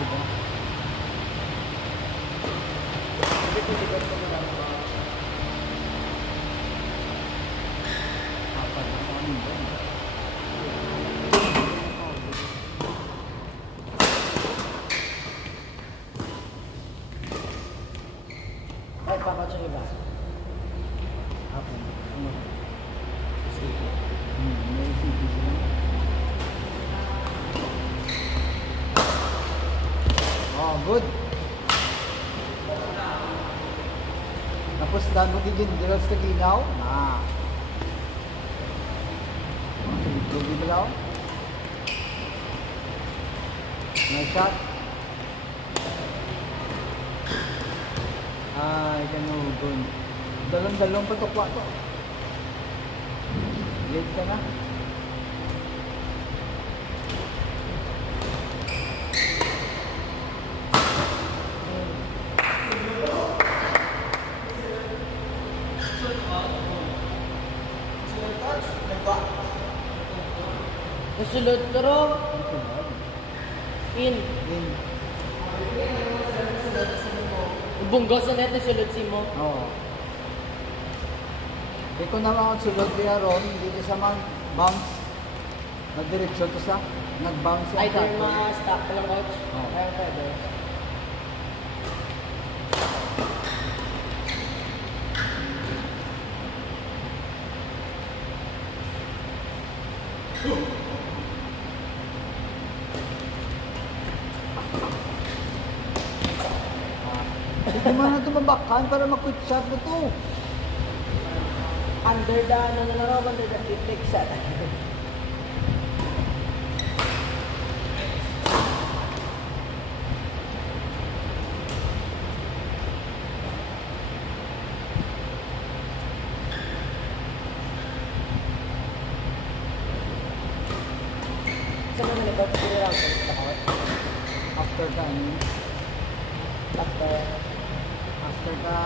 Diba? Hindi ko siguro sa mga Apat na sa amin doon. ay, pakot siya iba. Apat. Ano? Sige. May isipin sila. Oh, good. Tapos dago din yun, diros na ginaw. Sige, bilaw. Nice shot. Ay, kanugon. Dalong-dalong patukwa to. Late ka na. Nasulod ko ro. In. Bunggos na net, nasulod si mo. Oo. Di ko naman ang sulod niya ron, dito sa mga bounce. Nag-direksyon to sa, nag-bounce yung Either tackle. ma-stop lang coach. Oo. Kaya pwede. Hindi mo na tumabakan para mag-quick shot mo to. Under the, ano na lang, under the flip shot. Saan na nalagod ko lang sa court? After ka, ano? After ka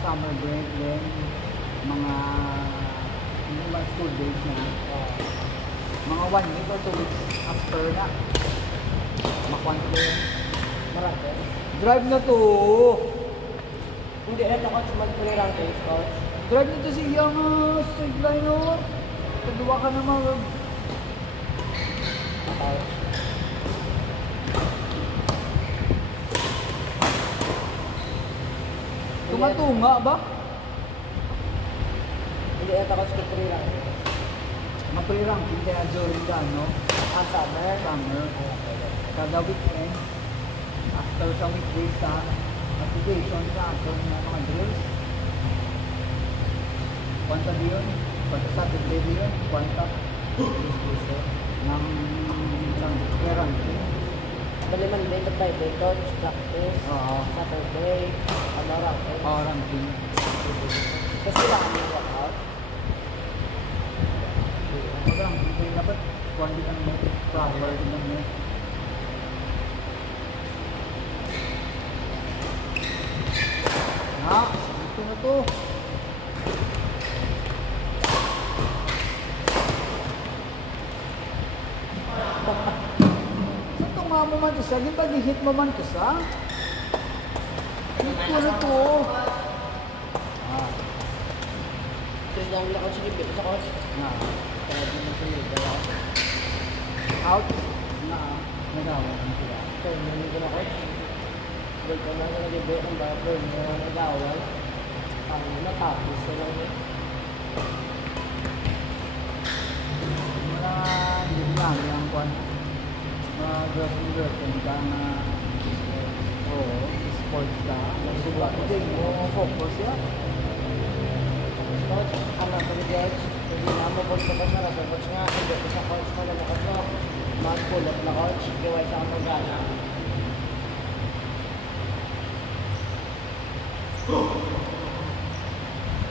summer break, then mga hindi man school days na. Mga 1 week or 2 weeks after na. Makwanto yun. Marami. Drive na to! Hindi rin ako mag-play lang days, coach. Drive na to si Yang straight line o. Pagduwa ka naman. Tunga-tunga ba? Hindi rin ako mag-play lang. Mapre-rank, hindi na during the ano, Summer. summer. Kada weekend, after sa weekdays sa application sa ato ng mga drills. Kwanta di yun? Kwanta Saturday di yun? Kwanta? ng ranking. Bali man day to Friday, coach, practice, Oo. Saturday, ano, ranking. Ranking. Kasi lang kami workout. Hindi dapat kwanta ng proper ng ito na to. Saan tunga mo man to sa? Di ba di-hit mo man to sa? Ito na to. Kasi lang nila coach, hindi sa coach. Kaya di mo sila, dala ko. Out. Nagawa mo sila. Kaya hindi ko na coach. Balik ko na sa nag-ibe, ang bago, hindi na nag-awal. Ang natapos ko lang eh. Hindi lang yung kwan. Girlfriend ka na sports ka. Nagsubukan ko din mo focus yan. Coach, ano ko ni Gedge? Hindi na mo coach ko na sa coach nga. Hindi ko sa coach ko na ako. Mag-pull-up na coach. Gawin sa akong gana.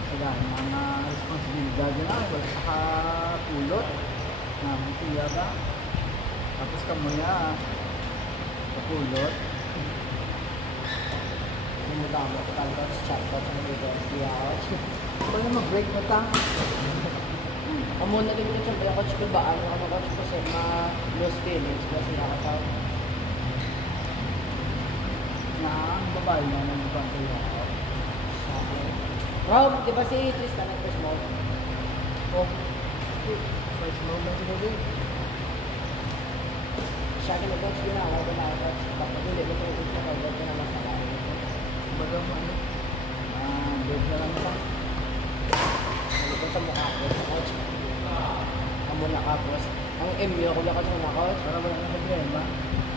Sila, mga responsibilidad na sa pulot na siya ba? Tapos kamuya kapulot. Mudama ko talaga sa chat ko sa mga guys. Kaya mag-break mo ta? Amo na din ko sa coach ko ba? Ano coach ko sa mga lost feelings kasi nakataw. mahal na ng ibang kaya. Rob, di ba si Tristan nag-first mode? Oh, first mode na siguro din. Siya ka nag-coach din ako, coach. Bakit hindi mo sa coach na kagad ka naman sa kaya. Baga mo ano? Bed na lang ito. Ano sa mukha ko sa coach? Ang muna ka, boss. Ang MU ko lang coach muna, coach. Para wala na problema.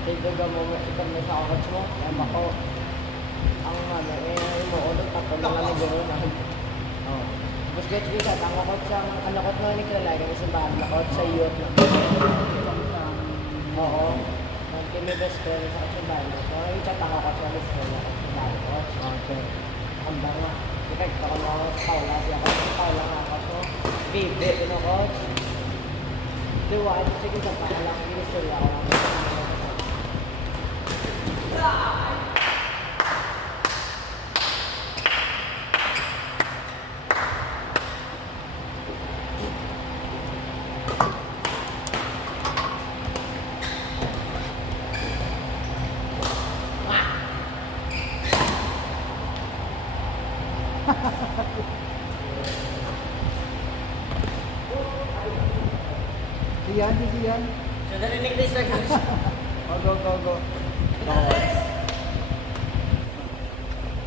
Tigdagan mo mo sa coach mo. Kaya ako, ang ano, mo ulit tapos na lang gano'n. Oh. Tapos coach Richard, ang coach sa, ano coach mo ni Kilala, yung simbahan na coach sa youth na. Oo. Nag-kimi best friend sa simbahan na. So, Richard, ang coach sa best friend na simbahan coach. Okay. Ang banga. Effect ako na ako sa Paula. Siya ako sa Paula nga coach mo. Bibi, ano coach? Diwa, ito sige sa Paula. Ginistorya ako lang. Siyan, si Siyan. So, narinig na isa coach. Go, go, go, go.